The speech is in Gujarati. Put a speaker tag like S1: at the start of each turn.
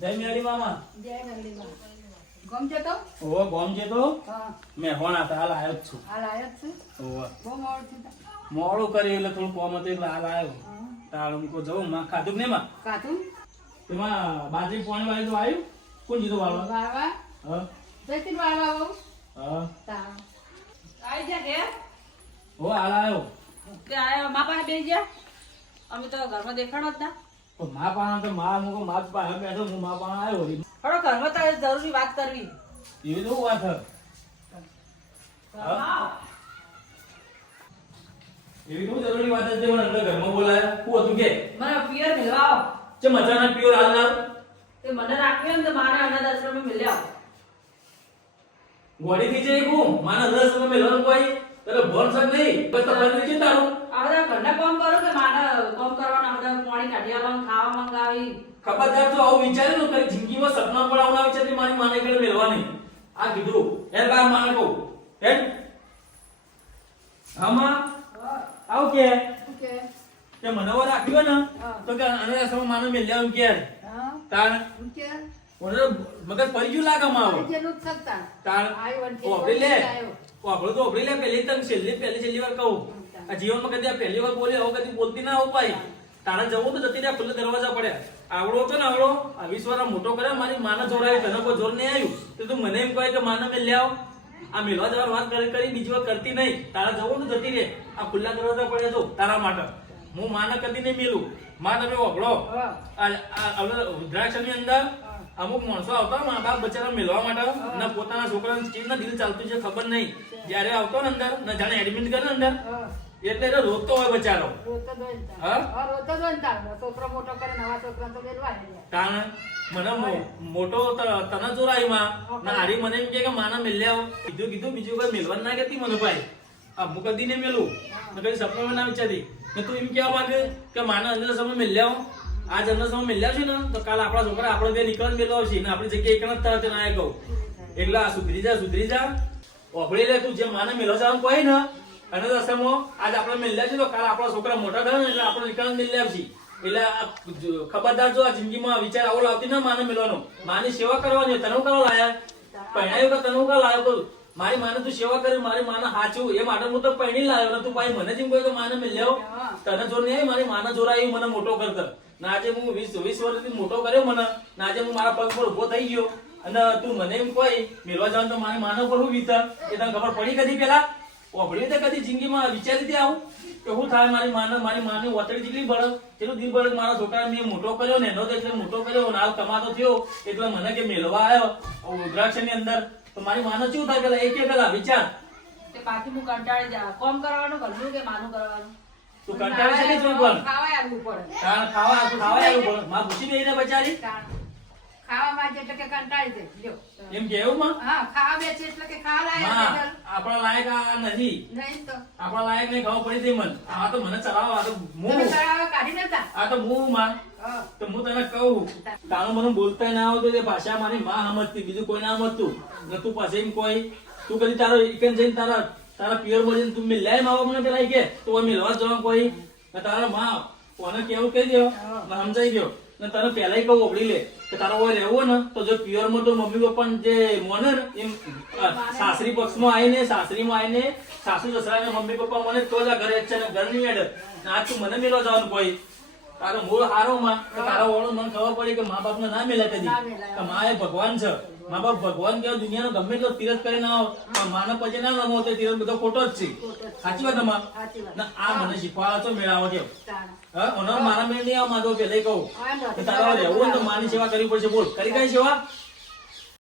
S1: જય મેળી મામા.
S2: જય નગરીમાં ગમશે તો?
S1: ઓવો ગોમ છે તો?
S2: હા.
S1: મેહોણ હતા હાલ આવ્યો જ છું.
S2: હાલ આવ્યો જ છું?
S1: ઓવો
S2: બહુ મોડું થયું તા.
S1: મોડું કર્યું એટલે થોડું કોમ હતું એટલે હાલ આવ્યો
S2: હા.
S1: તાળ મૂકો જવું માં ખાધું નહીં માં?
S2: કાતું
S1: તેમાં બાજરી પાણી વાળી તો આવ્યું કોણ જીતું વાળવા?
S2: વાળવા?
S1: હા.
S2: જઈતી વાળવા બહુ?
S1: હા.
S2: તા
S3: આવી જા
S1: હાલ
S3: તે આયા મા પાસે બેસી અમે તો ઘરમાં દેખાડો જ ના.
S1: મા પાણા તો મા મૂકો મા પાસે બેઠો હું મા પાણા આવ્યો વળી.
S3: થોડો ઘરમાં તારે જરૂરી વાત કરવી.
S1: એવી તો વાત હે. એવી તો જરૂરી વાત હતી મને અંદર ઘરમાં બોલાયા? હતું કે?
S3: મને પિયર મિલવા આવો
S1: ચમ અચાનક પ્યોર હાલ ના
S3: તે મને રાખ્યો ને મારે અનાથ આશ્રમે મિલ્યા.
S1: થી જઈ હું માના દસ તમે મેલવાનું કોઈ? તને ભોન સક નહીં? બસ તમારે છે તારું.
S3: આ ઘરના કામ કરો કે મારે કામ કરવાના બધા કાઢી ખાવા મંગાવી.
S1: ખબરદાર તો આવું વિચાર્યું ને કઈ જિંદગીમાં સપના પણ આવું ના વિચારતી મારી માને કઈ મેળવાની આ કીધું. એ બાર માને કહું હે આમાં આવ કે?
S2: કે?
S1: કે મને ઓ રાખ્યો ને તો કે આને સમય માને મેલ્યા એમ કે.
S2: હા.
S1: તાણ.
S2: કે?
S1: ઓને મગજ પડી ગયું લાગે મારું તાણ. ઓપડી લે. ઓપડું તો લે પેલી તને છેલ્લી પેલી છેલ્લી વાર કહું. આ જીવનમાં કદી આ પહેલી વાર બોલે હવે કદી બોલતી ના આવું પાઈ તારે જવું તો જતી રહ્યા, ખુલ્લા દરવાજા પડ્યા. આવડો હતો ને આવડો? આ વીસ વાર મોટો કર્યો, મારી માને જોડાય તને જોર નહીં આવ્યું. તો તું મને એમ કહે કે માને મેં લે આ મેલવા જવાની વાત કરી બીજી વાર કરતી નહીં. તારા જવું તો જતી રહે. આ ખુલ્લા દરવાજા પડ્યા છો તારા માટે. હું માને કદી નહીં મેલું. માં તમે ઓગળો.
S2: રુદ્રાક્ષર
S1: આ અંદર અમુક માણસો આવતા મા બાપ બચારા મેળવા માટે. ને પોતાના છોકરાને કેવી દિલ ચાલતું છે ખબર નહીં. જ્યારે આવતો ને અંદર, ને જાણે એડમિટ કરે અંદર. એટલે એને રોતો હોય બચારો.
S2: રોતો જ ને.
S1: હા?
S2: રોતો જ હોય છોકરો મોટો કરે નવા છોકરા તો બેલવા
S1: તાણ મને મોટો તને ચોરાઈ માં ને હારી મને એમ કે માને મેલ્યા કીધું કીધું બીજું કોઈ મેલવાનું ના કેતી મને ભાઈ. અમુક કદી નહીં મેલું. ને કદી સપનામાં ના વિચારી ને તું એમ કેવા માંગે કે માના અંદર સમય મેલ્યા આ જન્મ સમય મેલ્યા છે ને તો કાલ આપણા છોકરા આપણે બે નીકળ મેલો છે ને આપણી જગ્યાએ એક જ તરત ના કહું. એટલે આ સુધરી જા સુધરી જા. ઓભળી લે તું જે માને મેલો જવાનું કોઈ ને અને દસમો આજ આપણે મેલ્યા છે તો કાલ આપણા છોકરા મોટા થયા એટલે આપણો નિકાલ મેલ્યા છે. એટલે ખબરદાર જો આ જિંદગીમાં વિચાર આવો લાવતી ના માને મેલવાનો. માની સેવા કરવાની તને કરવા લાયા. પહેણાયો કે તને હું લાયો કહું. મારી માને તું સેવા કરી, મારી માને હાચું એ માટે હું તો પહેણી લાયો તું ભાઈ મને જેમ કહ્યું કે માને મેલ્યો. તને જોર નહીં મારી માને જોર આવી, મને મોટો કરતા ના આજે હું વીસ વીસ વર્ષથી મોટો કર્યો મને. ના આજે હું મારા પગ પર ઊભો થઈ ગયો. અને તું મને એમ કોઈ મેળવા જવાનું તો મારી માનો પર હું વિચાર એ તને ખબર પડી કદી પેલા? ઓભળી તે કદી જિંદગીમાં વિચારી દે આવું? કે હું થાય મારી માને મારી માની વતડી જેટલી બળે એટલું દિલ બળે મારા છોકરા મેં મોટો કર્યો ને એનો એટલે મોટો કર્યો નાલ કમાતો થયો. એટલે મને કે મેળવા આવ્યો. રુદ્રાક્ષની અંદર. તો મારી માનો શું થાય પેલા? એ પેલા? વિચાર.
S3: તે પાછી હું કંટાળી જા કોમ કરવાનું ઘરનું કે માનું કરવાનું?
S1: તું કંટાળી છે કે શું પણ
S2: ખાવા આવવું પડે.
S1: ખાવા ખાવા આવ્યું પડે. માં ભૂસી બેહીને બચારી.
S2: ખાવા માંગે એટલે કે કંટાળી જાય. લ્યો.
S1: એમ કેવું માં?
S2: હા ખાવા બેસે એટલે કે ખાવા લાયા
S1: આપણા લાયક આ નથી.
S2: નહીં તો.
S1: આપણા લાયક નહીં ખાવા પડી હતી મન. આ તો મને ચલાવો આ તો હું.
S2: તળાવે કાઢી નતા?
S1: આ તો હું માં. તો હું તને કહું. તારું મને બોલતા ના આવતું તે ભાષા મારી માં સમજતી બીજું કોઈ ના સમજતું. ને તું પાસે એમ કોઈ તું કદી તારો ઇકન જઈને તારા તારા પિયર બોલીને તું મેં લે માવા મને પેલા કે તો મેં મિલવા જવા કોઈ. તારા માં કોને કેવું કહી દો સમજાઈ ગયો ને તને પહેલાય કહું ઓગળી લે. કે તારો હોય રહેવો ને તો જો પિયરમાં તો મમ્મી પપ્પા જે મોને ને એમ સાસરી પક્ષમાં આવીને સાસરીમાં આવીને સાસુ સસરા મમ્મી પપ્પા મને તો જ આ ઘરે છે ને ઘરની હેડે. ને તું મને મેલો જવાનું કોઈ. તારો મૂળ હારો માં તારો ઓળો મને ખબર પડી કે મા બાપ ને ના મેલે કદી કે મા એ ભગવાન છે. મા બાપ ભગવાન કે દુનિયાનો ગમે એટલો તીરથ કરી ના પણ માને પછી ના નમો તો તિરસ બધો ખોટો જ છે. સાચી વાત અમાર ના આ મને શીખવાડો છો મેળાવો કેમ હા ઓનો મારા મેળ નહીં આવ માધો પેલે કહું. તારો રહેવું તો માની સેવા કરવી પડશે બોલ. કરી કઈ સેવા?